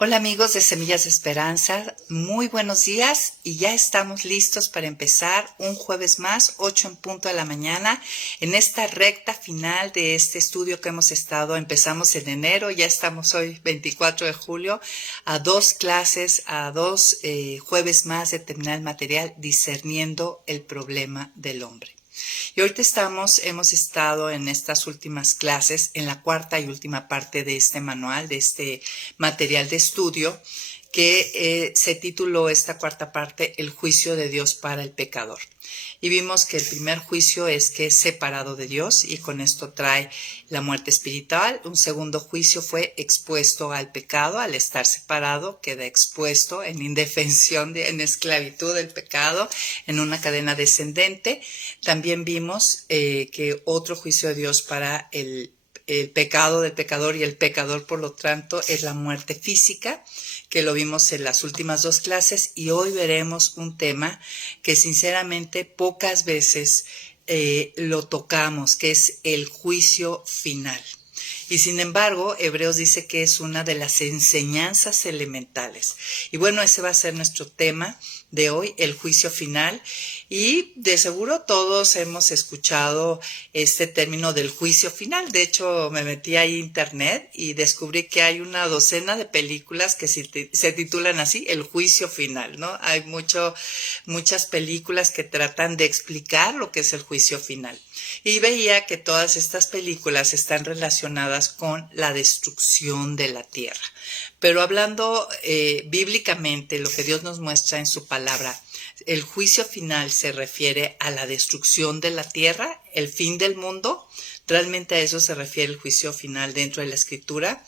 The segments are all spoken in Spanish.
Hola amigos de Semillas de Esperanza, muy buenos días y ya estamos listos para empezar un jueves más, 8 en punto de la mañana, en esta recta final de este estudio que empezamos en enero, ya estamos hoy 24 de julio, a dos clases, a dos jueves más de terminar el material discerniendo el problema del hombre. Y ahorita hemos estado en estas últimas clases, en la cuarta y última parte de este manual, de este material de estudio, que se tituló esta cuarta parte, El juicio de Dios para el pecador. Y vimos que el primer juicio es que es separado de Dios y con esto trae la muerte espiritual. Un segundo juicio fue expuesto al pecado, al estar separado, queda expuesto en indefensión, en esclavitud del pecado, en una cadena descendente. También vimos que otro juicio de Dios para el pecado del pecador y el pecador, por lo tanto, es la muerte física, que lo vimos en las últimas dos clases, y hoy veremos un tema que sinceramente pocas veces lo tocamos, que es el juicio final. Y sin embargo, Hebreos dice que es una de las enseñanzas elementales. Y bueno, ese va a ser nuestro tema de hoy, el juicio final. Y de seguro todos hemos escuchado este término del juicio final. De hecho, me metí ahí a internet y descubrí que hay una docena de películas que se titulan así, el juicio final, ¿no? Hay muchas películas que tratan de explicar lo que es el juicio final. Y veía que todas estas películas están relacionadas con la destrucción de la tierra. Pero hablando bíblicamente, lo que Dios nos muestra en su palabra, el juicio final se refiere a la destrucción de la tierra, el fin del mundo. Realmente a eso se refiere el juicio final dentro de la Escritura.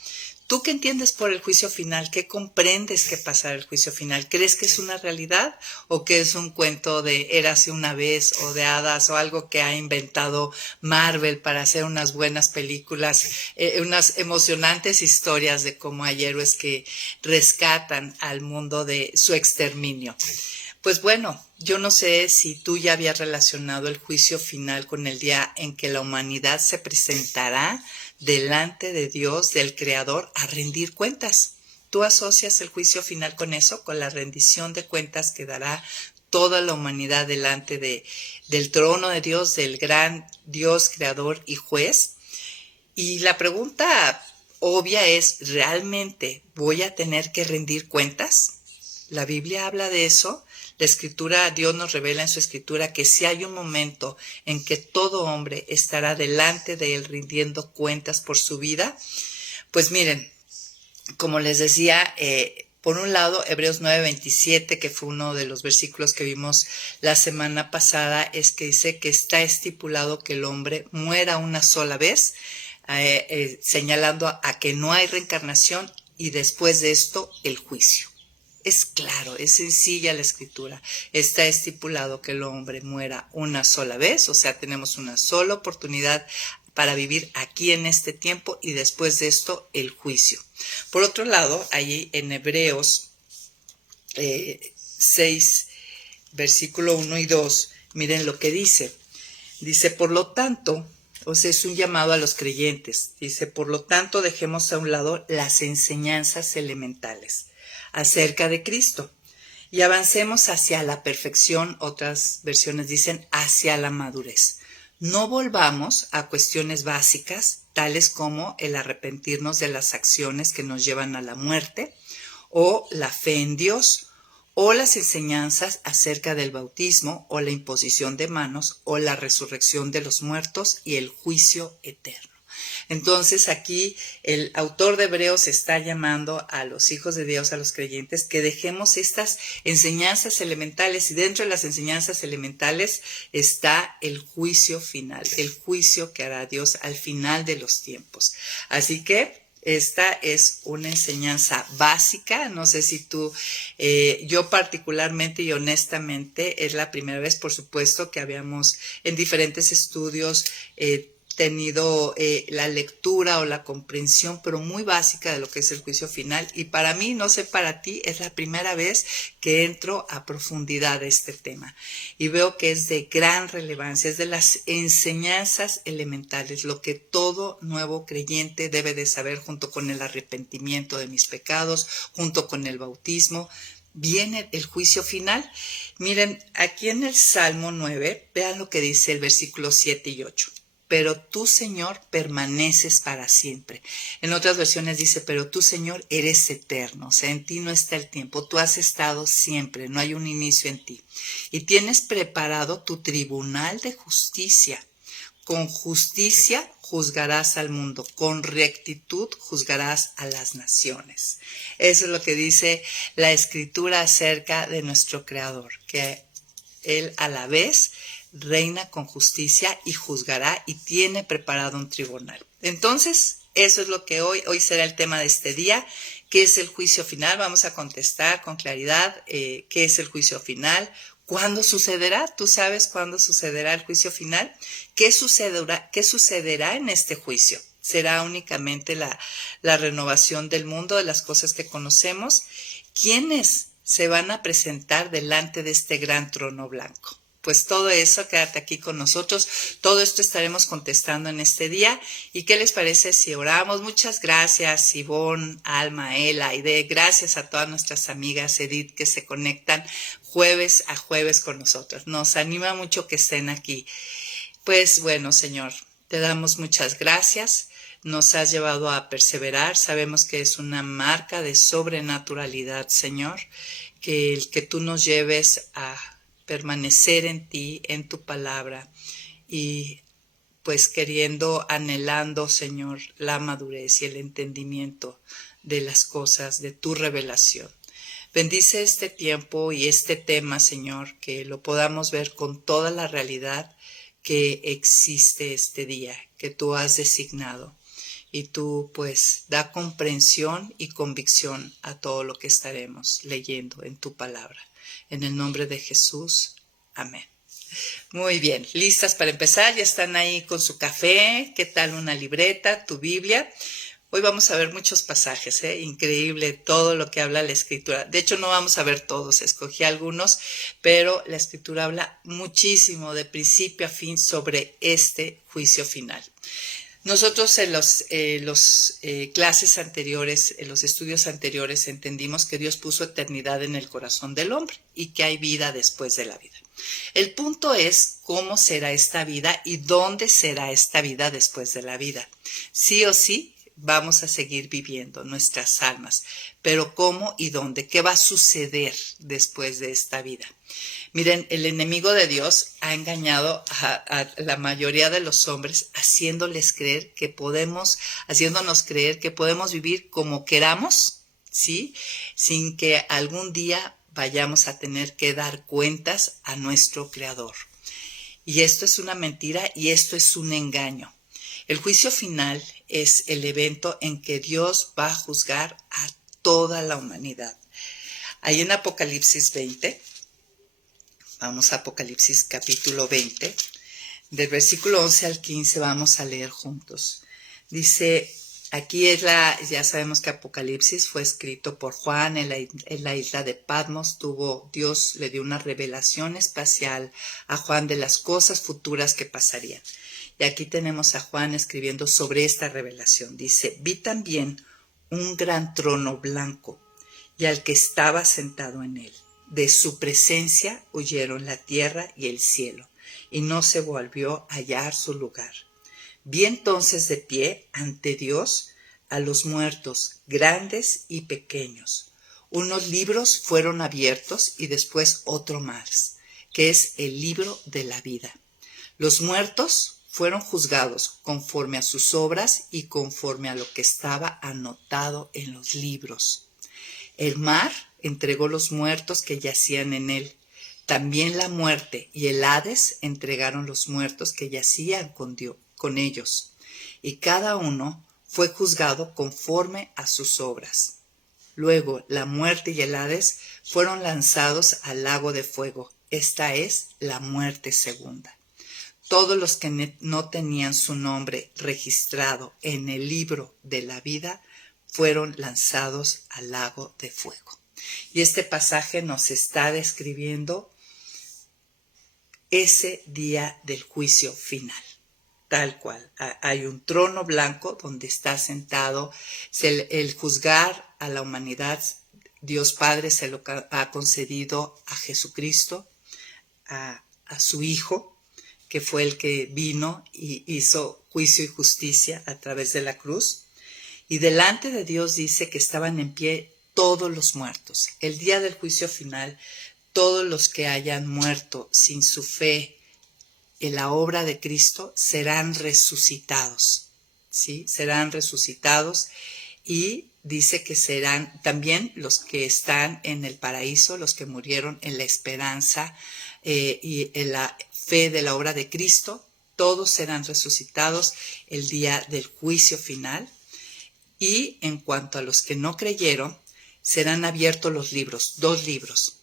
¿Tú qué entiendes por el juicio final? ¿Qué comprendes que pasará el juicio final? ¿Crees que es una realidad o que es un cuento de érase una vez o de hadas o algo que ha inventado Marvel para hacer unas buenas películas, unas emocionantes historias de cómo hay héroes que rescatan al mundo de su exterminio? Pues bueno, yo no sé si tú ya habías relacionado el juicio final con el día en que la humanidad se presentará delante de Dios, del Creador, a rendir cuentas. ¿Tú asocias el juicio final con eso, con la rendición de cuentas que dará toda la humanidad delante del trono de Dios, del gran Dios creador y juez? Y la pregunta obvia es, ¿realmente voy a tener que rendir cuentas? La Biblia habla de eso. La Escritura, Dios nos revela en su Escritura que si hay un momento en que todo hombre estará delante de él rindiendo cuentas por su vida, pues miren, como les decía, por un lado, Hebreos 9:27, que fue uno de los versículos que vimos la semana pasada, es que dice que está estipulado que el hombre muera una sola vez, señalando a que no hay reencarnación y después de esto el juicio. Es claro, es sencilla la Escritura. Está estipulado que el hombre muera una sola vez, o sea, tenemos una sola oportunidad para vivir aquí en este tiempo y después de esto el juicio. Por otro lado, allí en Hebreos 6, versículo 1 y 2, miren lo que dice. Dice, por lo tanto, o sea, es un llamado a los creyentes. Dice, por lo tanto, dejemos a un lado las enseñanzas elementales acerca de Cristo y avancemos hacia la perfección. Otras versiones dicen hacia la madurez. No volvamos a cuestiones básicas, tales como el arrepentirnos de las acciones que nos llevan a la muerte, o la fe en Dios, o las enseñanzas acerca del bautismo, o la imposición de manos, o la resurrección de los muertos y el juicio eterno. Entonces aquí el autor de Hebreos está llamando a los hijos de Dios, a los creyentes, que dejemos estas enseñanzas elementales, y dentro de las enseñanzas elementales está el juicio final, el juicio que hará Dios al final de los tiempos. Así que esta es una enseñanza básica. No sé si tú, yo particularmente y honestamente, es la primera vez, por supuesto, que habíamos en diferentes estudios tenido la lectura o la comprensión, pero muy básica de lo que es el juicio final. Y para mí, no sé para ti, es la primera vez que entro a profundidad de este tema. Y veo que es de gran relevancia, es de las enseñanzas elementales, lo que todo nuevo creyente debe de saber junto con el arrepentimiento de mis pecados, junto con el bautismo. Viene el juicio final. Miren, aquí en el Salmo 9, vean lo que dice el versículo 7 y 8. Pero tú, Señor, permaneces para siempre. En otras versiones dice, pero tú, Señor, eres eterno. O sea, en ti no está el tiempo. Tú has estado siempre, no hay un inicio en ti. Y tienes preparado tu tribunal de justicia. Con justicia juzgarás al mundo, con rectitud juzgarás a las naciones. Eso es lo que dice la Escritura acerca de nuestro Creador, que Él a la vez reina con justicia y juzgará y tiene preparado un tribunal. Entonces, eso es lo que hoy será el tema de este día. ¿Qué es el juicio final? Vamos a contestar con claridad qué es el juicio final. ¿Cuándo sucederá? ¿Tú sabes cuándo sucederá el juicio final? ¿Qué sucederá en este juicio? ¿Será únicamente la renovación del mundo, de las cosas que conocemos? ¿Quiénes se van a presentar delante de este gran trono blanco? Pues todo eso, quédate aquí con nosotros. Todo esto estaremos contestando en este día. ¿Y qué les parece si oramos? Muchas gracias, Ivonne, Alma, Ela, Aide. Gracias a todas nuestras amigas, Edith, que se conectan jueves a jueves con nosotros. Nos anima mucho que estén aquí. Pues bueno, Señor, te damos muchas gracias. Nos has llevado a perseverar. Sabemos que es una marca de sobrenaturalidad, Señor, que el que tú nos lleves a permanecer en ti, en tu palabra, y pues queriendo, anhelando, Señor, la madurez y el entendimiento de las cosas, de tu revelación. Bendice este tiempo y este tema, Señor, que lo podamos ver con toda la realidad que existe este día, que tú has designado. Y tú, pues, da comprensión y convicción a todo lo que estaremos leyendo en tu palabra. En el nombre de Jesús. Amén. Muy bien, listas para empezar. Ya están ahí con su café. ¿Qué tal una libreta, tu Biblia? Hoy vamos a ver muchos pasajes, increíble todo lo que habla la Escritura. De hecho, no vamos a ver todos, escogí algunos, pero la Escritura habla muchísimo de principio a fin sobre este juicio final. Nosotros en los clases anteriores, en los estudios anteriores, entendimos que Dios puso eternidad en el corazón del hombre y que hay vida después de la vida. El punto es cómo será esta vida y dónde será esta vida después de la vida. Sí o sí, vamos a seguir viviendo nuestras almas, pero ¿cómo y dónde? ¿Qué va a suceder después de esta vida? Miren, el enemigo de Dios ha engañado a la mayoría de los hombres haciéndonos creer que podemos vivir como queramos, ¿sí? Sin que algún día vayamos a tener que dar cuentas a nuestro Creador. Y esto es una mentira y esto es un engaño. El juicio final es el evento en que Dios va a juzgar a toda la humanidad. Ahí en Apocalipsis 20, vamos a Apocalipsis capítulo 20, del versículo 11 al 15 vamos a leer juntos. Dice, aquí ya sabemos que Apocalipsis fue escrito por Juan en la isla de Patmos. Dios le dio una revelación espacial a Juan de las cosas futuras que pasarían. Y aquí tenemos a Juan escribiendo sobre esta revelación. Dice, vi también un gran trono blanco y al que estaba sentado en él. De su presencia huyeron la tierra y el cielo, y no se volvió a hallar su lugar. Vi entonces de pie ante Dios a los muertos, grandes y pequeños. Unos libros fueron abiertos y después otro más, que es el libro de la vida. Los muertos fueron juzgados conforme a sus obras y conforme a lo que estaba anotado en los libros. El mar entregó los muertos que yacían en él. También la muerte y el Hades entregaron los muertos que yacían con ellos. Y cada uno fue juzgado conforme a sus obras. Luego la muerte y el Hades fueron lanzados al lago de fuego. Esta es la muerte segunda. todos los que no tenían su nombre registrado en el libro de la vida fueron lanzados al lago de fuego. Y este pasaje nos está describiendo ese día del juicio final. Tal cual, hay un trono blanco donde está sentado el juzgar a la humanidad. Dios Padre se lo ha concedido a Jesucristo, a su Hijo, que fue el que vino y hizo juicio y justicia a través de la cruz. Y delante de Dios dice que estaban en pie todos los muertos. El día del juicio final, todos los que hayan muerto sin su fe en la obra de Cristo serán resucitados, ¿sí? Serán resucitados, y dice que serán también los que están en el paraíso, los que murieron en la esperanza y en la fe de la obra de Cristo. Todos serán resucitados el día del juicio final. Y en cuanto a los que no creyeron, serán abiertos los libros, 2 libros.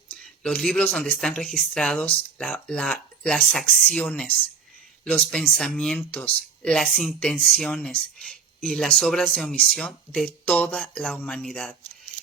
Los libros donde están registrados las acciones, los pensamientos, las intenciones y las obras de omisión de toda la humanidad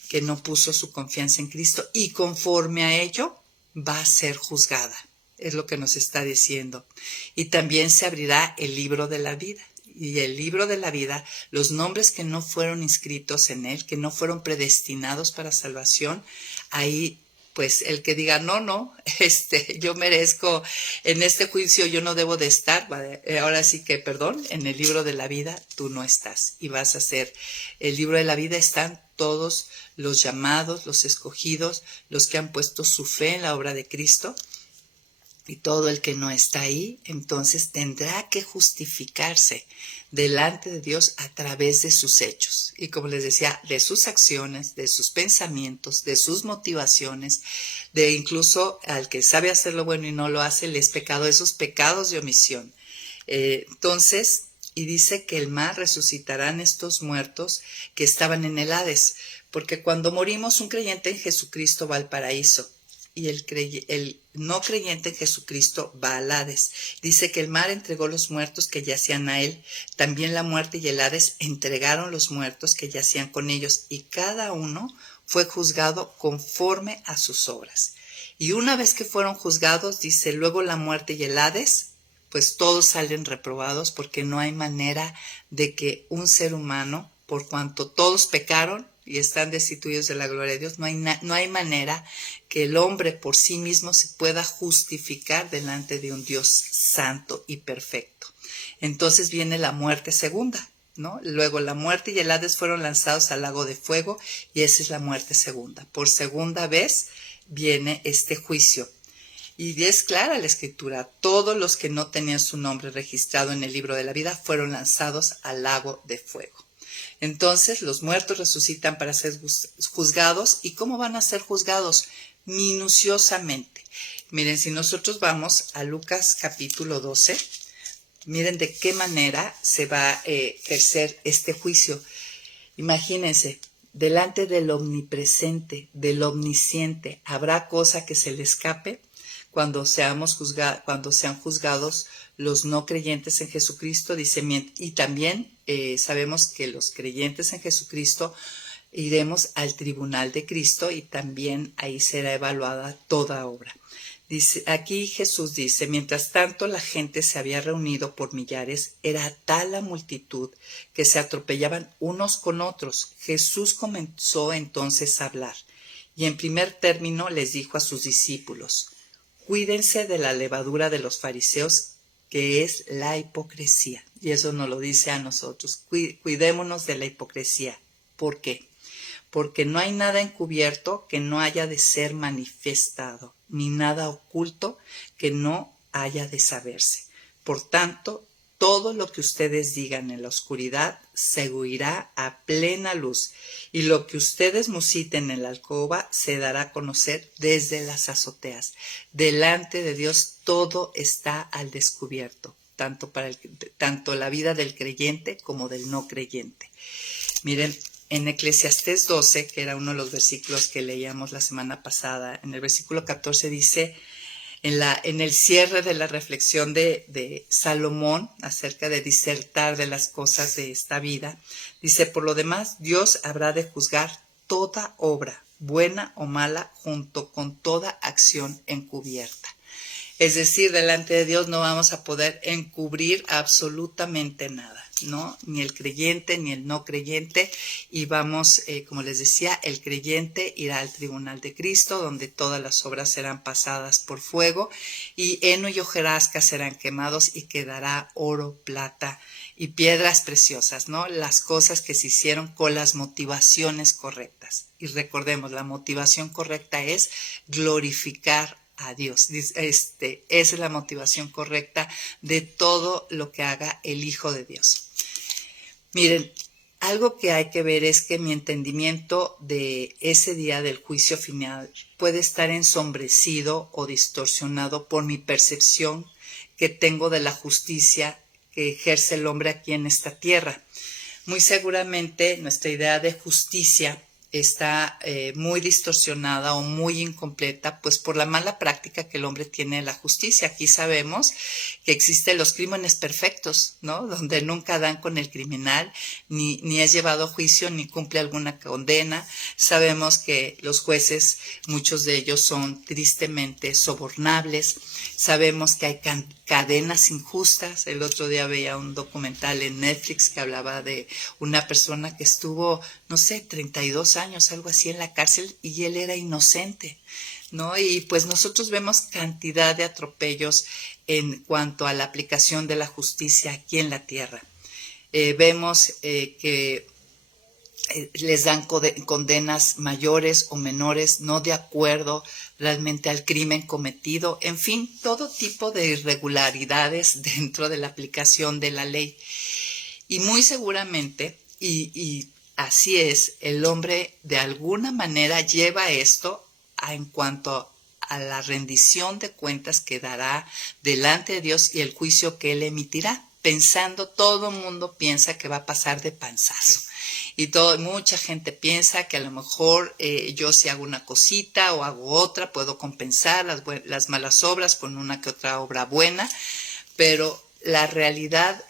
que no puso su confianza en Cristo, y conforme a ello va a ser juzgada. Es lo que nos está diciendo. Y también se abrirá el libro de la vida. Y el libro de la vida, los nombres que no fueron inscritos en él, que no fueron predestinados para salvación, ahí pues el que diga, no, yo merezco, en este juicio yo no debo de estar, ahora sí que, perdón, en el libro de la vida tú no estás, y vas a ser, el libro de la vida están todos los llamados, los escogidos, los que han puesto su fe en la obra de Cristo. Y todo el que no está ahí, entonces tendrá que justificarse delante de Dios a través de sus hechos. Y como les decía, de sus acciones, de sus pensamientos, de sus motivaciones, de incluso al que sabe hacer lo bueno y no lo hace, le es pecado, esos pecados de omisión. Entonces, y dice que el mar resucitarán estos muertos que estaban en el Hades, porque cuando morimos un creyente en Jesucristo va al paraíso. Y el no creyente en Jesucristo va al Hades. Dice que el mar entregó los muertos que yacían a él. También la muerte y el Hades entregaron los muertos que yacían con ellos. Y cada uno fue juzgado conforme a sus obras. Y una vez que fueron juzgados, dice, luego la muerte y el Hades, pues todos salen reprobados, porque no hay manera de que un ser humano, por cuanto todos pecaron y están destituidos de la gloria de Dios, no hay manera que el hombre por sí mismo se pueda justificar delante de un Dios santo y perfecto. Entonces viene la muerte segunda, ¿no? Luego la muerte y el Hades fueron lanzados al lago de fuego, y esa es la muerte segunda. Por segunda vez viene este juicio. Y es clara la escritura, todos los que no tenían su nombre registrado en el libro de la vida fueron lanzados al lago de fuego. Entonces los muertos resucitan para ser juzgados. ¿Y cómo van a ser juzgados? Minuciosamente. Miren, si nosotros vamos a Lucas capítulo 12, miren de qué manera se va a ejercer este juicio. Imagínense, delante del omnipresente, del omnisciente, ¿habrá cosa que se le escape? Cuando sean juzgados los no creyentes en Jesucristo, dice, y también sabemos que los creyentes en Jesucristo iremos al tribunal de Cristo, y también ahí será evaluada toda obra. Dice, aquí Jesús dice, mientras tanto la gente se había reunido por millares, era tal la multitud que se atropellaban unos con otros. Jesús comenzó entonces a hablar, y en primer término les dijo a sus discípulos, cuídense de la levadura de los fariseos, que es la hipocresía. Y eso nos lo dice a nosotros. Cuidémonos de la hipocresía. ¿Por qué? Porque no hay nada encubierto que no haya de ser manifestado, ni nada oculto que no haya de saberse. Por tanto, todo lo que ustedes digan en la oscuridad se oirá a plena luz, y lo que ustedes musiten en la alcoba se dará a conocer desde las azoteas. Delante de Dios todo está al descubierto, tanto la vida del creyente como del no creyente. Miren, en Eclesiastés 12, que era uno de los versículos que leíamos la semana pasada, en el versículo 14 dice, en el cierre de la reflexión de Salomón acerca de disertar de las cosas de esta vida, dice, por lo demás, Dios habrá de juzgar toda obra, buena o mala, junto con toda acción encubierta. Es decir, delante de Dios no vamos a poder encubrir absolutamente nada, ¿no? Ni el creyente ni el no creyente. Y vamos, como les decía, el creyente irá al tribunal de Cristo, donde todas las obras serán pasadas por fuego, y heno y hojarasca serán quemados, y quedará oro, plata y piedras preciosas, ¿no? Las cosas que se hicieron con las motivaciones correctas. Y recordemos, la motivación correcta es glorificar a Dios. Esa es la motivación correcta de todo lo que haga el Hijo de Dios. Miren, algo que hay que ver es que mi entendimiento de ese día del juicio final puede estar ensombrecido o distorsionado por mi percepción que tengo de la justicia que ejerce el hombre aquí en esta tierra. Muy seguramente nuestra idea de justicia está muy distorsionada o muy incompleta, pues por la mala práctica que el hombre tiene de la justicia. Aquí sabemos que existen los crímenes perfectos, ¿no? Donde nunca dan con el criminal, ni es llevado a juicio, ni cumple alguna condena. Sabemos que los jueces, muchos de ellos son tristemente sobornables. Sabemos que hay cadenas injustas. El otro día veía un documental en Netflix que hablaba de una persona que estuvo, no sé, 32 años, algo así, en la cárcel, y él era inocente, ¿no? Y pues nosotros vemos cantidad de atropellos en cuanto a la aplicación de la justicia aquí en la tierra. Vemos que les dan condenas mayores o menores, no de acuerdo realmente al crimen cometido, en fin, todo tipo de irregularidades dentro de la aplicación de la ley. Y muy seguramente, y así es, el hombre de alguna manera lleva esto en cuanto a la rendición de cuentas que dará delante de Dios y el juicio que él emitirá, pensando, todo el mundo piensa que va a pasar de panzazo. Y mucha gente piensa que a lo mejor yo si hago una cosita o hago otra, puedo compensar las malas obras con una que otra obra buena, pero la realidad,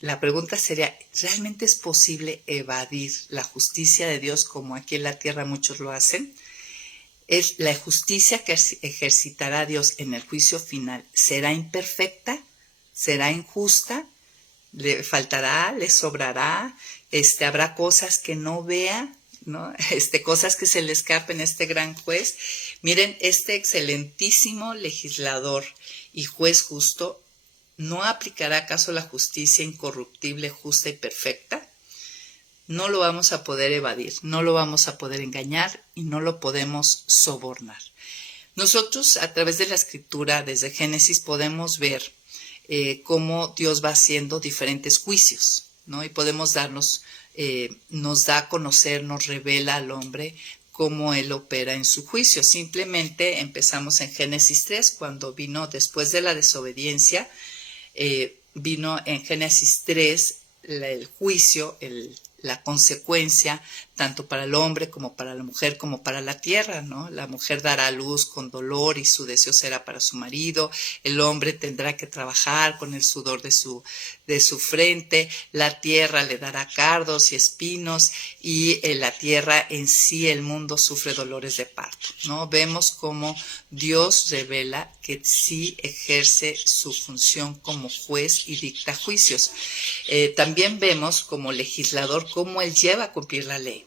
la pregunta sería, ¿realmente es posible evadir la justicia de Dios como aquí en la tierra muchos lo hacen? ¿Es la justicia que ejercitará Dios en el juicio final? ¿Será imperfecta? ¿Será injusta? ¿Le faltará? ¿Le sobrará? ¿Habrá cosas que no vea? ¿No? Cosas que se le escapen a este gran juez. Miren, este excelentísimo legislador y juez justo, ¿no aplicará acaso la justicia incorruptible, justa y perfecta? No lo vamos a poder evadir, no lo vamos a poder engañar y no lo podemos sobornar. Nosotros, a través de la Escritura, desde Génesis, podemos ver cómo Dios va haciendo diferentes juicios, ¿no? Y podemos nos da a conocer, nos revela al hombre cómo Él opera en su juicio. Simplemente empezamos en Génesis 3, cuando vino después de la desobediencia, vino en Génesis 3 el juicio, la consecuencia, tanto para el hombre como para la mujer, como para la tierra, ¿no? La mujer dará a luz con dolor y su deseo será para su marido, el hombre tendrá que trabajar con el sudor de su frente, la tierra le dará cardos y espinos y la tierra en sí, el mundo, sufre dolores de parto, ¿no? Vemos cómo Dios revela que sí ejerce su función como juez y dicta juicios. También vemos como legislador cómo Él lleva a cumplir la ley.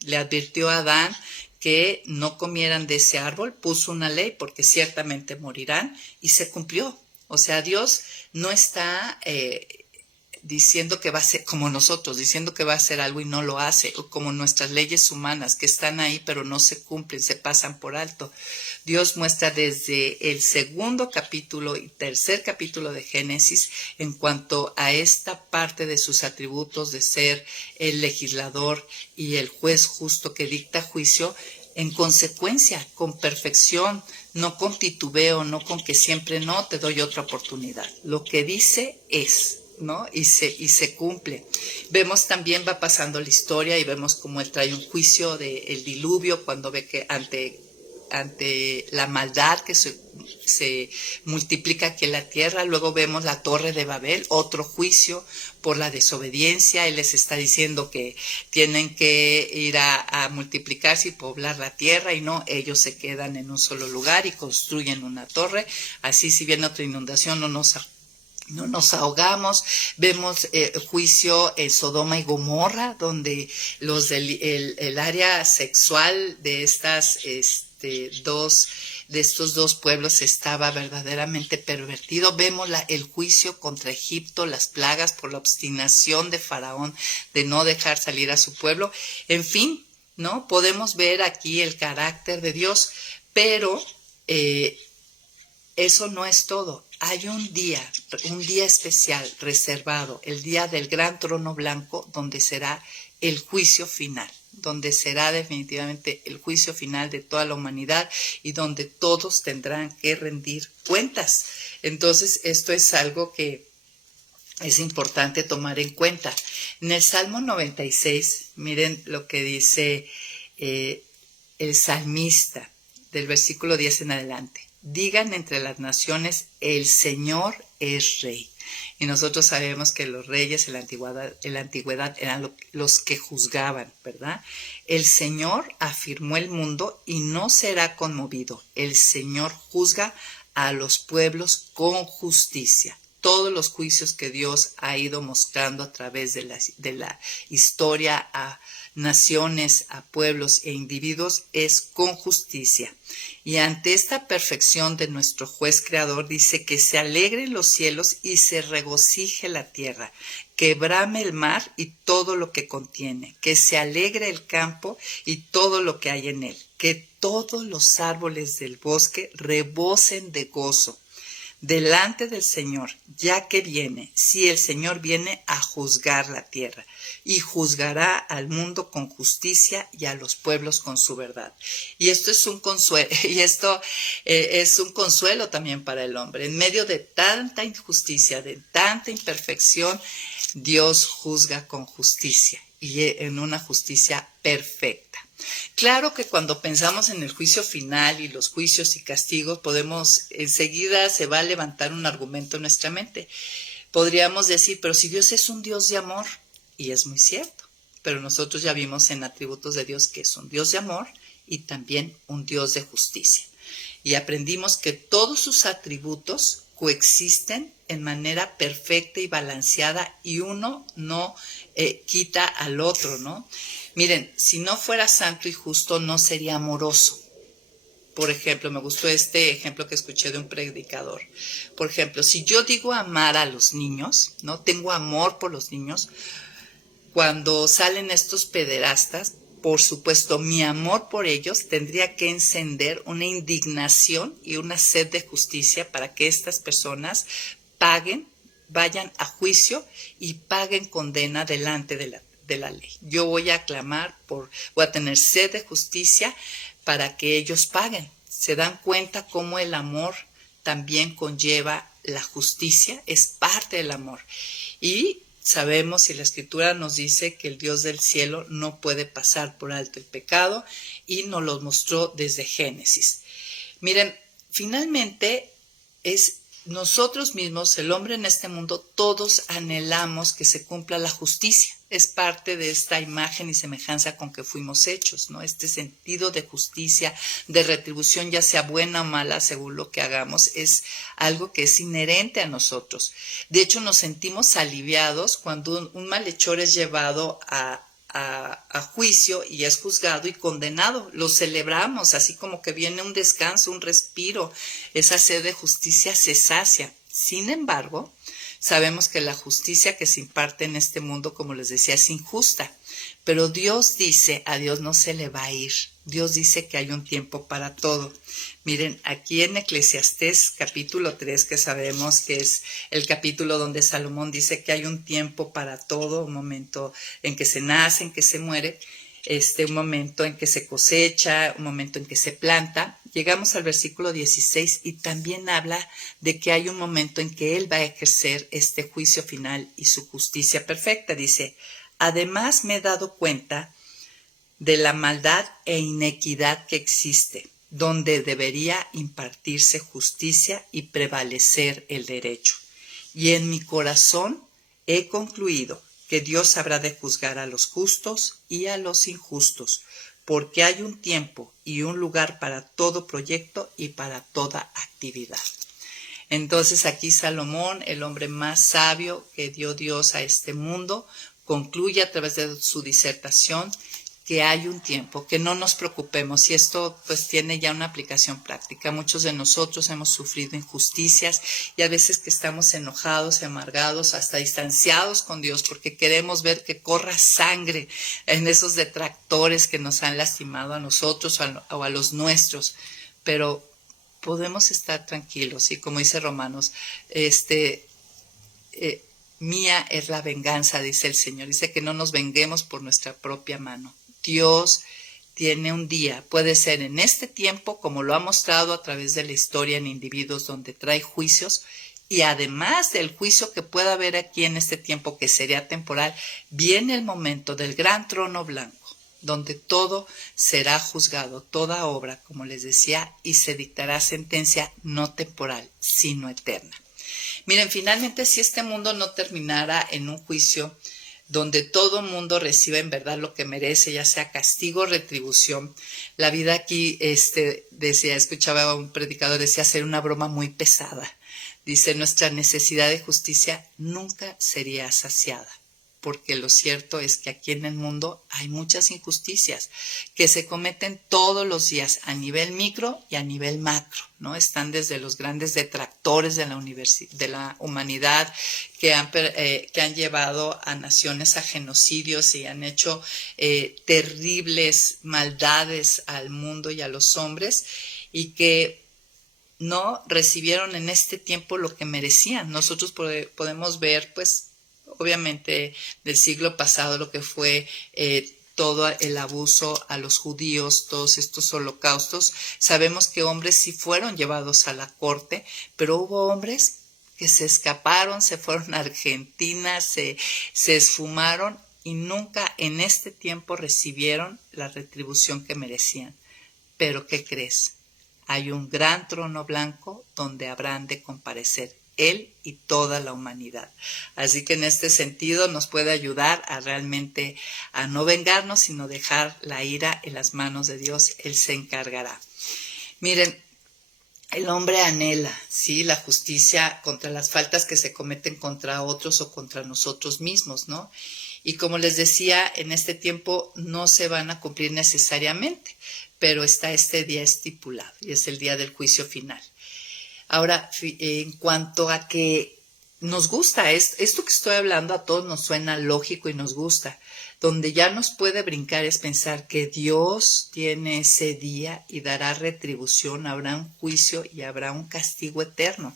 Le advirtió a Adán que no comieran de ese árbol, puso una ley porque ciertamente morirán y se cumplió. O sea, Dios no está diciendo que va a ser como nosotros, diciendo que va a hacer algo y no lo hace, o como nuestras leyes humanas que están ahí pero no se cumplen, se pasan por alto. Dios muestra desde el segundo capítulo y tercer capítulo de Génesis en cuanto a esta parte de sus atributos de ser el legislador y el juez justo que dicta juicio, en consecuencia, con perfección, no con titubeo, no con que siempre no, te doy otra oportunidad. Lo que dice es, ¿no? Y se cumple. Vemos también, va pasando la historia y vemos cómo Él trae un juicio del diluvio cuando ve que ante ante la maldad que se multiplica aquí en la tierra. Luego vemos la Torre de Babel, otro juicio por la desobediencia. Él les está diciendo que tienen que ir a multiplicarse y poblar la tierra, y no, ellos se quedan en un solo lugar y construyen una torre. Así, si viene otra inundación, no nos ahogamos. Vemos juicio en Sodoma y Gomorra, donde los el área sexual de estos dos pueblos estaba verdaderamente pervertido. Vemos el juicio contra Egipto, las plagas por la obstinación de Faraón de no dejar salir a su pueblo. En fin, ¿no? Podemos ver aquí el carácter de Dios, pero eso no es todo. Hay un día especial reservado, el día del gran trono blanco, donde será el juicio final, donde será definitivamente el juicio final de toda la humanidad y donde todos tendrán que rendir cuentas. Entonces, esto es algo que es importante tomar en cuenta. En el Salmo 96, miren lo que dice el salmista del versículo 10 en adelante. Digan entre las naciones, el Señor es Rey. Y nosotros sabemos que los reyes en la antigüedad eran los que juzgaban, ¿verdad? El Señor afirmó el mundo y no será conmovido. El Señor juzga a los pueblos con justicia. Todos los juicios que Dios ha ido mostrando a través de la historia a naciones, a pueblos e individuos es con justicia. Y ante esta perfección de nuestro juez creador dice que se alegren los cielos y se regocije la tierra, que brame el mar y todo lo que contiene, que se alegre el campo y todo lo que hay en él, que todos los árboles del bosque rebosen de gozo delante del Señor, ya que viene, si el Señor viene a juzgar la tierra, y juzgará al mundo con justicia y a los pueblos con su verdad. Y esto es un consuelo, es un consuelo también para el hombre. En medio de tanta injusticia, de tanta imperfección, Dios juzga con justicia y en una justicia perfecta. Claro que cuando pensamos en el juicio final y los juicios y castigos, enseguida se va a levantar un argumento en nuestra mente. Podríamos decir, pero si Dios es un Dios de amor, y es muy cierto, pero nosotros ya vimos en atributos de Dios que es un Dios de amor y también un Dios de justicia. Y aprendimos que todos sus atributos coexisten en manera perfecta y balanceada y uno no quita al otro, ¿no? Miren, si no fuera santo y justo, no sería amoroso. Por ejemplo, me gustó este ejemplo que escuché de un predicador. Por ejemplo, si yo digo amar a los niños, ¿no? Tengo amor por los niños. Cuando salen estos pederastas, por supuesto, mi amor por ellos tendría que encender una indignación y una sed de justicia para que estas personas paguen, vayan a juicio y paguen condena delante de la ley. Yo voy a clamar voy a tener sed de justicia para que ellos paguen. ¿Se dan cuenta cómo el amor también conlleva la justicia? Es parte del amor. Y sabemos, y la Escritura nos dice, que el Dios del cielo no puede pasar por alto el pecado, y nos lo mostró desde Génesis. Miren, finalmente es nosotros mismos, el hombre en este mundo, todos anhelamos que se cumpla la justicia. Es parte de esta imagen y semejanza con que fuimos hechos, ¿no? Este sentido de justicia, de retribución, ya sea buena o mala, según lo que hagamos, es algo que es inherente a nosotros. De hecho, nos sentimos aliviados cuando un malhechor es llevado a juicio y es juzgado y condenado. Lo celebramos, así como que viene un descanso, un respiro. Esa sed de justicia se sacia. Sin embargo, sabemos que la justicia que se imparte en este mundo, como les decía, es injusta. Pero Dios dice, a Dios no se le va a ir. Dios dice que hay un tiempo para todo. Miren, aquí en Eclesiastés capítulo 3, que sabemos que es el capítulo donde Salomón dice que hay un tiempo para todo, un momento en que se nace, en que se muere, un momento en que se cosecha, un momento en que se planta. Llegamos al versículo 16 y también habla de que hay un momento en que Él va a ejercer este juicio final y su justicia perfecta. Dice, además me he dado cuenta de la maldad e inequidad que existe. donde debería impartirse justicia y prevalecer el derecho. Y en mi corazón he concluido que Dios habrá de juzgar a los justos y a los injustos, porque hay un tiempo y un lugar para todo proyecto y para toda actividad. Entonces aquí Salomón, el hombre más sabio que dio Dios a este mundo, concluye a través de su disertación que hay un tiempo, que no nos preocupemos, y esto pues tiene ya una aplicación práctica. Muchos de nosotros hemos sufrido injusticias y a veces que estamos enojados, amargados, hasta distanciados con Dios porque queremos ver que corra sangre en esos detractores que nos han lastimado a nosotros o a los nuestros, pero podemos estar tranquilos y como dice Romanos, mía es la venganza, dice el Señor, dice que no nos venguemos por nuestra propia mano. Dios tiene un día, puede ser en este tiempo, como lo ha mostrado a través de la historia en individuos donde trae juicios, y además del juicio que pueda haber aquí en este tiempo que sería temporal, viene el momento del gran trono blanco, donde todo será juzgado, toda obra, como les decía, y se dictará sentencia no temporal, sino eterna. Miren, finalmente, si este mundo no terminara en un juicio donde todo mundo reciba en verdad lo que merece, ya sea castigo o retribución, la vida aquí, decía, escuchaba a un predicador, decía, ser una broma muy pesada. Dice, nuestra necesidad de justicia nunca sería saciada, porque lo cierto es que aquí en el mundo hay muchas injusticias que se cometen todos los días a nivel micro y a nivel macro, ¿no? Están desde los grandes detractores de la humanidad que han llevado a naciones a genocidios y han hecho terribles maldades al mundo y a los hombres, y que no recibieron en este tiempo lo que merecían. Nosotros podemos ver, pues, obviamente del siglo pasado, lo que fue todo el abuso a los judíos, todos estos holocaustos. Sabemos que hombres sí fueron llevados a la corte, pero hubo hombres que se escaparon, se fueron a Argentina, se esfumaron y nunca en este tiempo recibieron la retribución que merecían. Pero ¿qué crees? Hay un gran trono blanco donde habrán de comparecer él y toda la humanidad. Así que en este sentido nos puede ayudar a realmente a no vengarnos, sino dejar la ira en las manos de Dios. Él se encargará. Miren, el hombre anhela, ¿sí?, la justicia contra las faltas que se cometen contra otros o contra nosotros mismos, ¿no? Y como les decía, en este tiempo no se van a cumplir necesariamente, pero está este día estipulado y es el día del juicio final. Ahora, en cuanto a que nos gusta, esto que estoy hablando a todos nos suena lógico y nos gusta. Donde ya nos puede brincar es pensar que Dios tiene ese día y dará retribución, habrá un juicio y habrá un castigo eterno.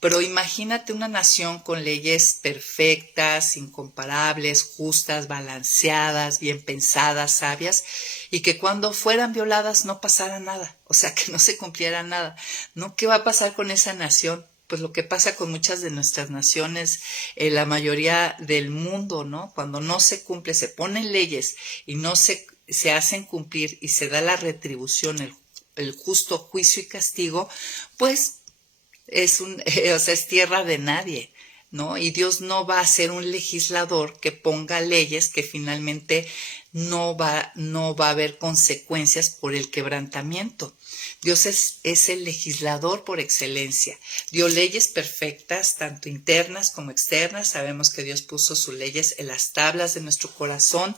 Pero imagínate una nación con leyes perfectas, incomparables, justas, balanceadas, bien pensadas, sabias, y que cuando fueran violadas no pasara nada, o sea, que no se cumpliera nada, ¿no? ¿Qué va a pasar con esa nación? Pues lo que pasa con muchas de nuestras naciones, la mayoría del mundo, ¿no? Cuando no se cumple, se ponen leyes y no se hacen cumplir y se da la retribución, el justo juicio y castigo, pues es tierra de nadie, ¿no? Y Dios no va a ser un legislador que ponga leyes que finalmente no va a haber consecuencias por el quebrantamiento. Dios es el legislador por excelencia. Dio leyes perfectas, tanto internas como externas. Sabemos que Dios puso sus leyes en las tablas de nuestro corazón.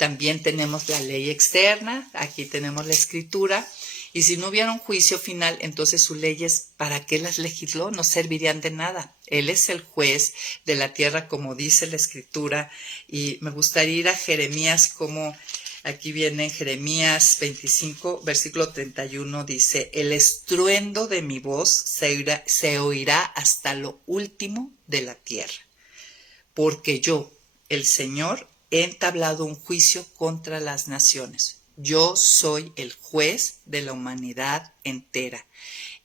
También tenemos la ley externa, aquí tenemos la escritura. Y si no hubiera un juicio final, entonces sus leyes, ¿para qué las legisló? No servirían de nada. Él es el juez de la tierra, como dice la Escritura. Y me gustaría ir a Jeremías, como aquí viene en Jeremías 25, versículo 31, dice, el estruendo de mi voz se oirá hasta lo último de la tierra. Porque yo, el Señor, he entablado un juicio contra las naciones. Yo soy el juez de la humanidad entera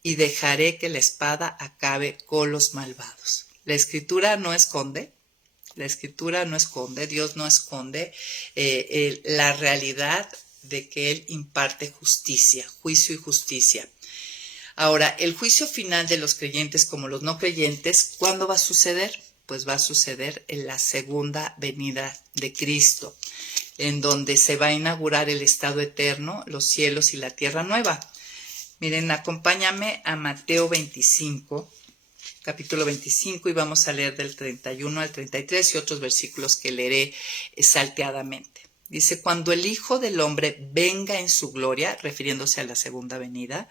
y dejaré que la espada acabe con los malvados. La Escritura no esconde, Dios no esconde la realidad de que Él imparte justicia, juicio y justicia. Ahora, el juicio final de los creyentes como los no creyentes, ¿cuándo va a suceder? Pues va a suceder en la segunda venida de Cristo, en donde se va a inaugurar el estado eterno, los cielos y la tierra nueva. Miren, acompáñame a Mateo 25, capítulo 25, y vamos a leer del 31 al 33 y otros versículos que leeré salteadamente. Dice, cuando el Hijo del Hombre venga en su gloria, refiriéndose a la segunda venida,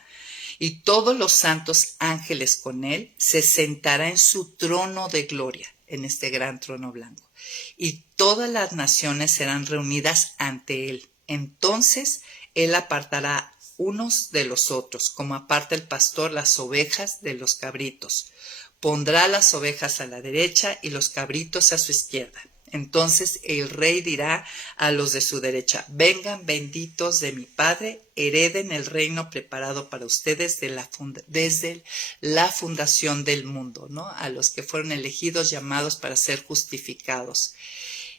y todos los santos ángeles con él, se sentará en su trono de gloria, en este gran trono blanco, y todas las naciones serán reunidas ante él. Entonces él apartará unos de los otros, como aparta el pastor las ovejas de los cabritos. Pondrá las ovejas a la derecha y los cabritos a su izquierda. Entonces el rey dirá a los de su derecha, vengan benditos de mi Padre, hereden el reino preparado para ustedes desde la fundación del mundo, ¿no? A los que fueron elegidos, llamados para ser justificados.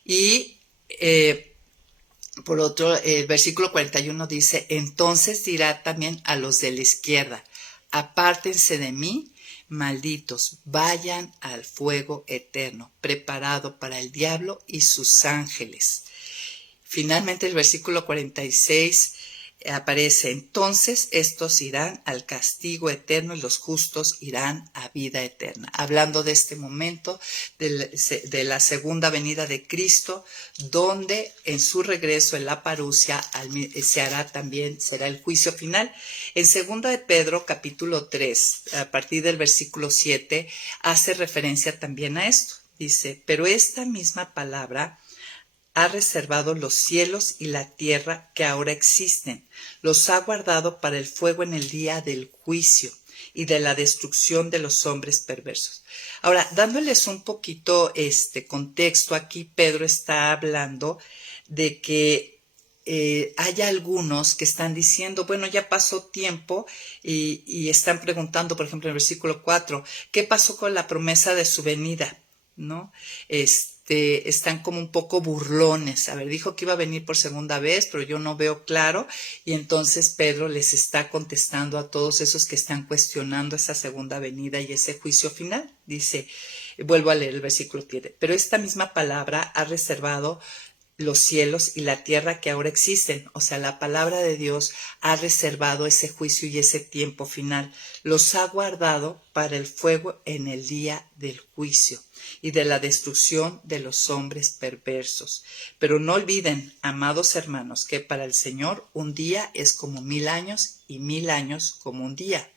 Y por otro, el versículo 41 dice, entonces dirá también a los de la izquierda, apártense de mí, malditos, vayan al fuego eterno, preparado para el diablo y sus ángeles. Finalmente el versículo 46 aparece, entonces estos irán al castigo eterno y los justos irán a vida eterna. Hablando de este momento de la segunda venida de Cristo, donde en su regreso en la parusia será el juicio final. En segunda de Pedro, capítulo 3, a partir del versículo 7, hace referencia también a esto. Dice, pero esta misma palabra ha reservado los cielos y la tierra que ahora existen. Los ha guardado para el fuego en el día del juicio y de la destrucción de los hombres perversos. Ahora, dándoles un poquito contexto, aquí Pedro está hablando de que hay algunos que están diciendo, bueno, ya pasó tiempo y están preguntando, por ejemplo, en el versículo 4, ¿qué pasó con la promesa de su venida? ¿No? Están como un poco burlones. A ver, dijo que iba a venir por segunda vez, pero yo no veo claro. Y entonces Pedro les está contestando a todos esos que están cuestionando esa segunda venida y ese juicio final. Dice, vuelvo a leer el versículo 7, pero esta misma palabra ha reservado los cielos y la tierra que ahora existen. O sea, la palabra de Dios ha reservado ese juicio y ese tiempo final. Los ha guardado para el fuego en el día del juicio y de la destrucción de los hombres perversos. Pero no olviden, amados hermanos, que para el Señor un día es como 1000 años y 1000 años como un día.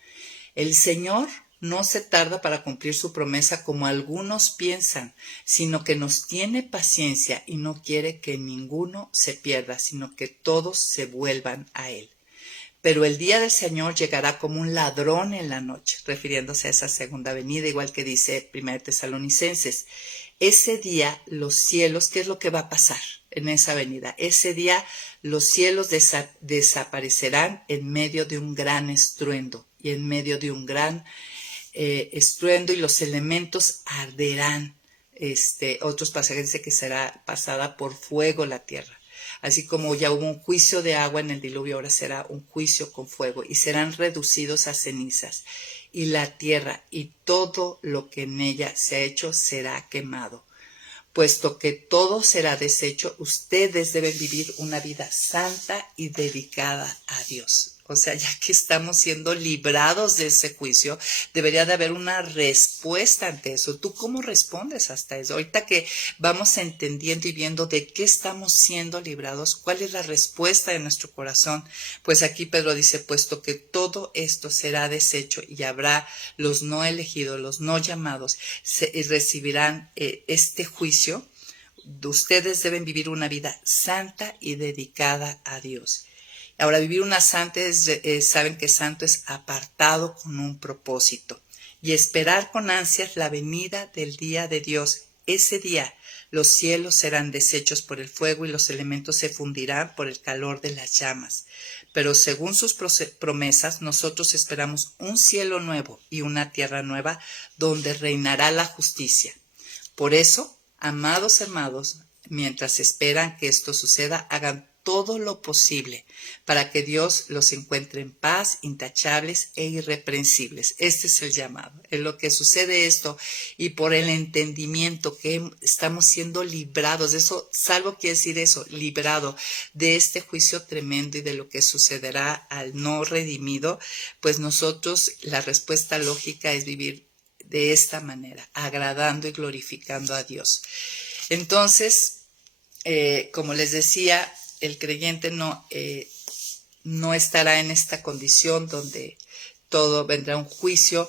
El Señor no se tarda para cumplir su promesa como algunos piensan, sino que nos tiene paciencia y no quiere que ninguno se pierda, sino que todos se vuelvan a Él. Pero el día del Señor llegará como un ladrón en la noche, refiriéndose a esa segunda venida, igual que dice 1 Tesalonicenses. Ese día los cielos, ¿qué es lo que va a pasar en esa venida? Ese día los cielos desaparecerán en medio de un gran estruendo y en medio de un gran estruendo y los elementos arderán. Otros pasajes dicen que será pasada por fuego la tierra. Así como ya hubo un juicio de agua en el diluvio, ahora será un juicio con fuego y serán reducidos a cenizas. Y la tierra y todo lo que en ella se ha hecho será quemado. Puesto que todo será deshecho, ustedes deben vivir una vida santa y dedicada a Dios. O sea, ya que estamos siendo librados de ese juicio, debería de haber una respuesta ante eso. ¿Tú cómo respondes hasta eso? Ahorita que vamos entendiendo y viendo de qué estamos siendo librados, ¿cuál es la respuesta de nuestro corazón? Pues aquí Pedro dice, puesto que todo esto será deshecho y habrá los no elegidos, los no llamados, recibirán este juicio, ustedes deben vivir una vida santa y dedicada a Dios. Ahora, vivir una santa saben que santo es apartado con un propósito y esperar con ansias la venida del día de Dios. Ese día los cielos serán deshechos por el fuego y los elementos se fundirán por el calor de las llamas. Pero según sus promesas, nosotros esperamos un cielo nuevo y una tierra nueva donde reinará la justicia. Por eso, amados hermanos, mientras esperan que esto suceda, hagan todo lo posible para que Dios los encuentre en paz, intachables e irreprensibles. Este es el llamado. En lo que sucede esto y por el entendimiento que estamos siendo librados, eso, salvo quiere decir eso, librado de este juicio tremendo y de lo que sucederá al no redimido, pues nosotros, la respuesta lógica es vivir de esta manera, agradando y glorificando a Dios. Entonces, como les decía, el creyente no estará en esta condición donde todo vendrá un juicio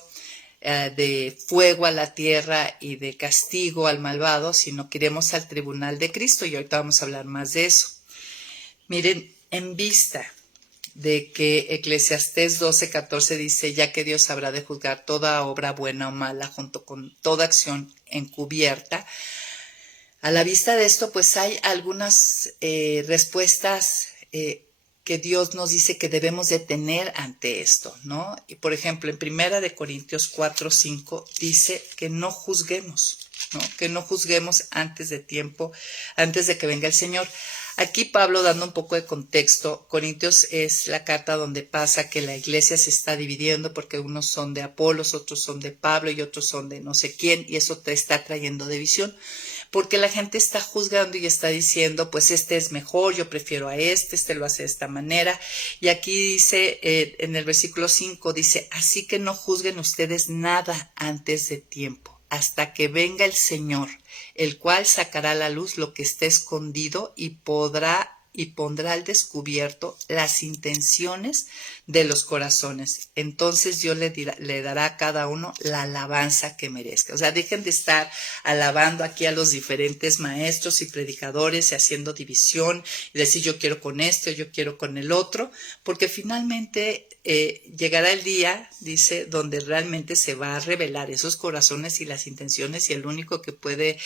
de fuego a la tierra y de castigo al malvado, sino que iremos al tribunal de Cristo, y ahorita vamos a hablar más de eso. Miren, en vista de que Eclesiastés 12:14 dice, ya que Dios habrá de juzgar toda obra buena o mala junto con toda acción encubierta, a la vista de esto, pues hay algunas respuestas que Dios nos dice que debemos de tener ante esto, ¿no? Y por ejemplo, en 1 Corintios 4:5 dice que no juzguemos, ¿no? Que no juzguemos antes de tiempo, antes de que venga el Señor. Aquí Pablo, dando un poco de contexto, Corintios es la carta donde pasa que la iglesia se está dividiendo porque unos son de Apolos, otros son de Pablo y otros son de no sé quién, y eso te está trayendo división. Porque la gente está juzgando y está diciendo, pues este es mejor, yo prefiero a este lo hace de esta manera. Y aquí dice, en el versículo 5, dice, así que no juzguen ustedes nada antes de tiempo, hasta que venga el Señor, el cual sacará a la luz lo que está escondido y pondrá al descubierto las intenciones de los corazones. Entonces Dios le dará a cada uno la alabanza que merezca. O sea, dejen de estar alabando aquí a los diferentes maestros y predicadores y haciendo división y decir yo quiero con este o yo quiero con el otro, porque finalmente llegará el día, dice, donde realmente se va a revelar esos corazones y las intenciones, y el único que puede,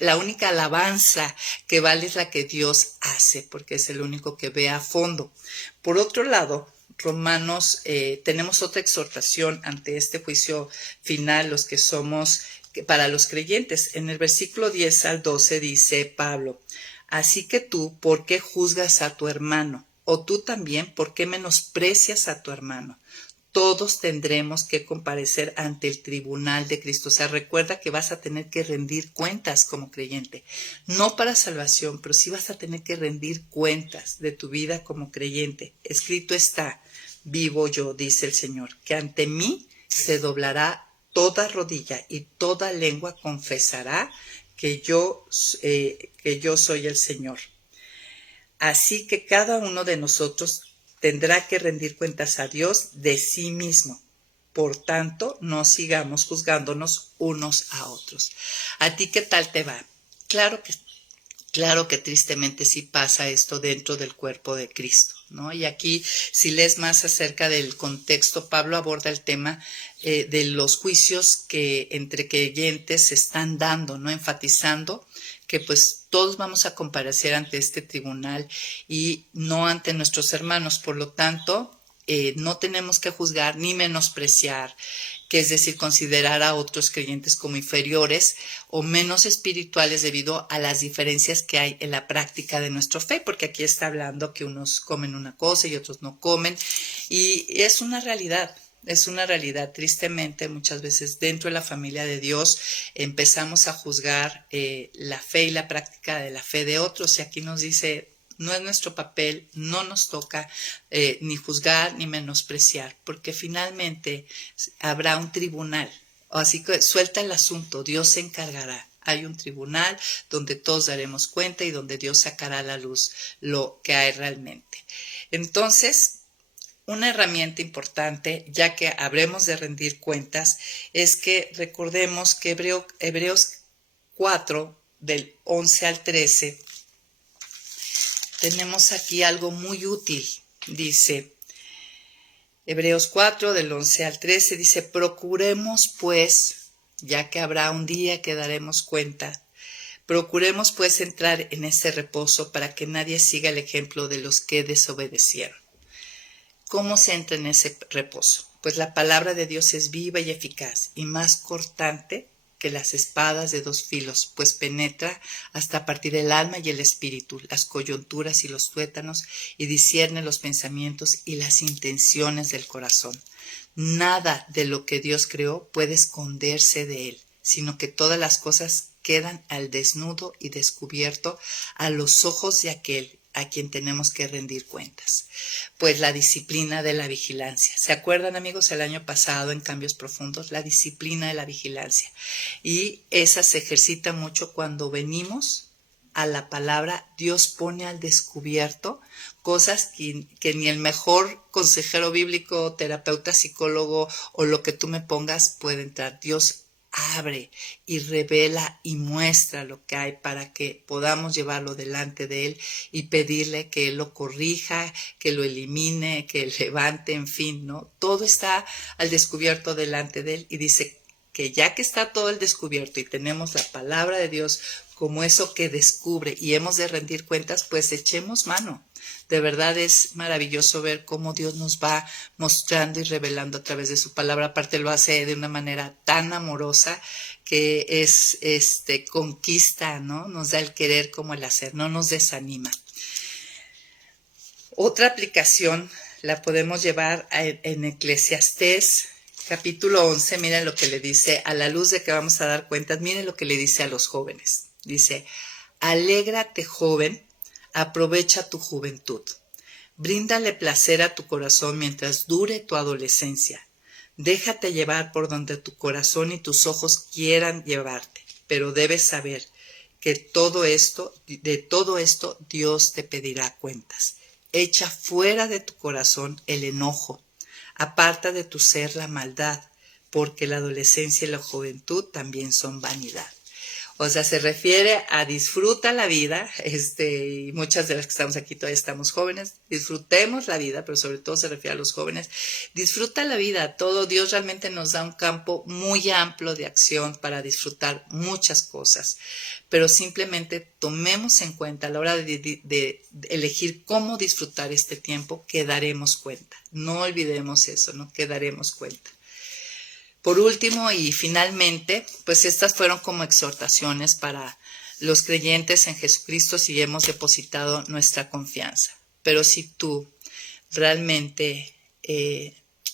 la única alabanza que vale es la que Dios hace, porque es el único que ve a fondo. Por otro lado, Romanos, tenemos otra exhortación ante este juicio final, los que somos, para los creyentes. En el versículo 10 al 12 dice Pablo, así que tú, ¿por qué juzgas a tu hermano? O tú también, ¿por qué menosprecias a tu hermano? Todos tendremos que comparecer ante el tribunal de Cristo. O sea, recuerda que vas a tener que rendir cuentas como creyente. No para salvación, pero sí vas a tener que rendir cuentas de tu vida como creyente. Escrito está, vivo yo, dice el Señor, que ante mí se doblará toda rodilla y toda lengua confesará que yo soy el Señor. Así que cada uno de nosotros tendrá que rendir cuentas a Dios de sí mismo. Por tanto, no sigamos juzgándonos unos a otros. ¿A ti qué tal te va? Claro que tristemente sí pasa esto dentro del cuerpo de Cristo, ¿no? Y aquí, si lees más acerca del contexto, Pablo aborda el tema de los juicios que entre creyentes se están dando, ¿no? Enfatizando que pues todos vamos a comparecer ante este tribunal y no ante nuestros hermanos. Por lo tanto, no tenemos que juzgar ni menospreciar, que es decir, considerar a otros creyentes como inferiores o menos espirituales debido a las diferencias que hay en la práctica de nuestra fe, porque aquí está hablando que unos comen una cosa y otros no comen, y es una realidad. Es una realidad, tristemente, muchas veces dentro de la familia de Dios empezamos a juzgar la fe y la práctica de la fe de otros, y aquí nos dice, no es nuestro papel, no nos toca ni juzgar ni menospreciar, porque finalmente habrá un tribunal, así que suelta el asunto, Dios se encargará. Hay un tribunal donde todos daremos cuenta y donde Dios sacará a la luz lo que hay realmente. Entonces, una herramienta importante, ya que habremos de rendir cuentas, es que recordemos que Hebreos 4, del 11 al 13, tenemos aquí algo muy útil. Dice, Hebreos 4, del 11 al 13, dice, procuremos pues, ya que habrá un día que daremos cuenta, procuremos pues entrar en ese reposo para que nadie siga el ejemplo de los que desobedecieron. ¿Cómo se entra en ese reposo? Pues la palabra de Dios es viva y eficaz y más cortante que las espadas de dos filos, pues penetra hasta partir el alma y el espíritu, las coyunturas y los tuétanos, y discierne los pensamientos y las intenciones del corazón. Nada de lo que Dios creó puede esconderse de él, sino que todas las cosas quedan al desnudo y descubierto a los ojos de aquel a quien tenemos que rendir cuentas. Pues la disciplina de la vigilancia. ¿Se acuerdan, amigos, el año pasado en Cambios Profundos? La disciplina de la vigilancia. Y esa se ejercita mucho cuando venimos a la palabra. Dios pone al descubierto cosas que ni el mejor consejero bíblico, terapeuta, psicólogo o lo que tú me pongas puede entrar. Dios abre y revela y muestra lo que hay para que podamos llevarlo delante de Él y pedirle que Él lo corrija, que lo elimine, que levante, en fin, ¿no? Todo está al descubierto delante de Él y dice que ya que está todo el descubierto y tenemos la palabra de Dios como eso que descubre y hemos de rendir cuentas, pues echemos mano. De verdad es maravilloso ver cómo Dios nos va mostrando y revelando a través de su palabra. Aparte lo hace de una manera tan amorosa que es conquista, ¿no? Nos da el querer como el hacer, no nos desanima. Otra aplicación la podemos llevar en Eclesiastés capítulo 11. Miren lo que le dice, a la luz de que vamos a dar cuentas, miren lo que le dice a los jóvenes. Dice, alégrate, joven, aprovecha tu juventud. Bríndale placer a tu corazón mientras dure tu adolescencia. Déjate llevar por donde tu corazón y tus ojos quieran llevarte, pero debes saber que de todo esto Dios te pedirá cuentas. Echa fuera de tu corazón el enojo, aparta de tu ser la maldad, porque la adolescencia y la juventud también son vanidad. O sea, se refiere a disfruta la vida, y muchas de las que estamos aquí todavía estamos jóvenes, disfrutemos la vida, pero sobre todo se refiere a los jóvenes, disfruta la vida, todo. Dios realmente nos da un campo muy amplio de acción para disfrutar muchas cosas, pero simplemente tomemos en cuenta a la hora de elegir cómo disfrutar este tiempo, que daremos cuenta. No olvidemos eso, no, que daremos cuenta. Por último y finalmente, pues estas fueron como exhortaciones para los creyentes en Jesucristo si hemos depositado nuestra confianza. Pero si tú realmente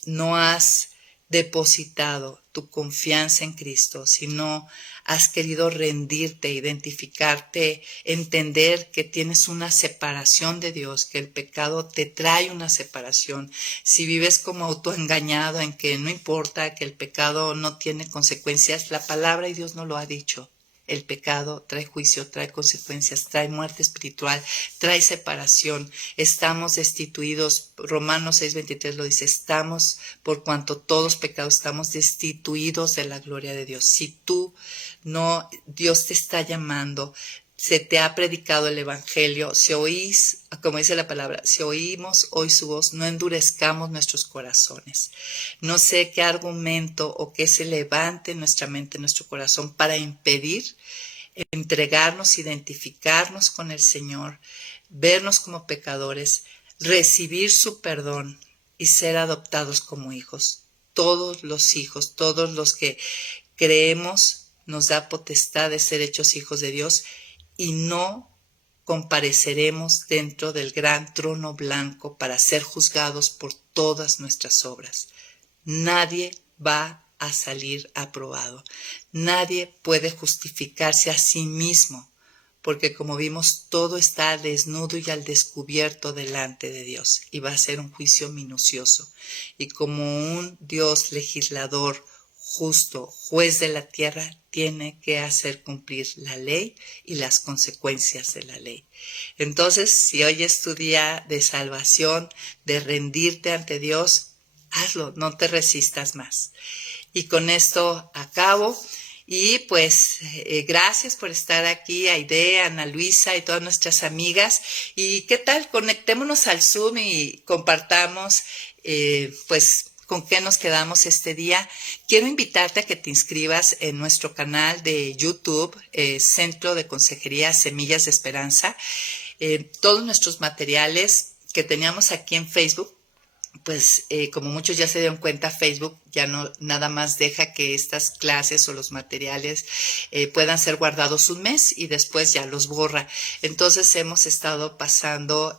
no has depositado tu confianza en Cristo, si no has querido rendirte, identificarte, entender que tienes una separación de Dios, que el pecado te trae una separación, si vives como autoengañado en que no importa, que el pecado no tiene consecuencias, la palabra de Dios no lo ha dicho. El pecado trae juicio, trae consecuencias, trae muerte espiritual, trae separación. Estamos destituidos. Romanos 6:23 lo dice, estamos, por cuanto todos pecados, estamos destituidos de la gloria de Dios. Si tú no, Dios te está llamando, se te ha predicado el evangelio, si oís, como dice la palabra, si oímos hoy su voz, no endurezcamos nuestros corazones. No sé qué argumento o qué se levante en nuestra mente, en nuestro corazón para impedir entregarnos, identificarnos con el Señor, vernos como pecadores, recibir su perdón y ser adoptados como hijos. Todos los hijos, todos los que creemos, nos da potestad de ser hechos hijos de Dios y no compareceremos dentro del gran trono blanco para ser juzgados por todas nuestras obras. Nadie va a salir aprobado. Nadie puede justificarse a sí mismo, porque como vimos, todo está desnudo y al descubierto delante de Dios, y va a ser un juicio minucioso. Y como un Dios legislador, justo, juez de la tierra, tiene que hacer cumplir la ley y las consecuencias de la ley. Entonces, si hoy es tu día de salvación, de rendirte ante Dios, hazlo, no te resistas más. Y con esto acabo. Y pues gracias por estar aquí, Aide, Ana Luisa y todas nuestras amigas. ¿Y qué tal? Conectémonos al Zoom y compartamos pues con qué nos quedamos este día. Quiero invitarte a que te inscribas en nuestro canal de YouTube, Centro de Consejería Semillas de Esperanza. Todos nuestros materiales que teníamos aquí en Facebook pues como muchos ya se dieron cuenta, Facebook ya no nada más deja que estas clases o los materiales puedan ser guardados un mes y después ya los borra. Entonces hemos estado pasando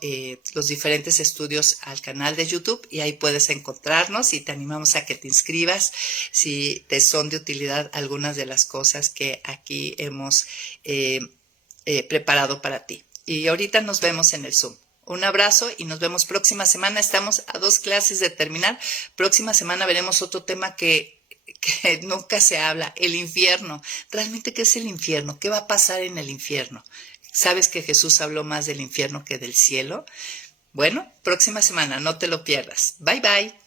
los diferentes estudios al canal de YouTube y ahí puedes encontrarnos y te animamos a que te inscribas si te son de utilidad algunas de las cosas que aquí hemos preparado para ti. Y ahorita nos vemos en el Zoom. Un abrazo y nos vemos próxima semana. Estamos a 2 clases de terminar. Próxima semana veremos otro tema que nunca se habla, el infierno. ¿Realmente qué es el infierno? ¿Qué va a pasar en el infierno? ¿Sabes que Jesús habló más del infierno que del cielo? Bueno, próxima semana, no te lo pierdas. Bye bye.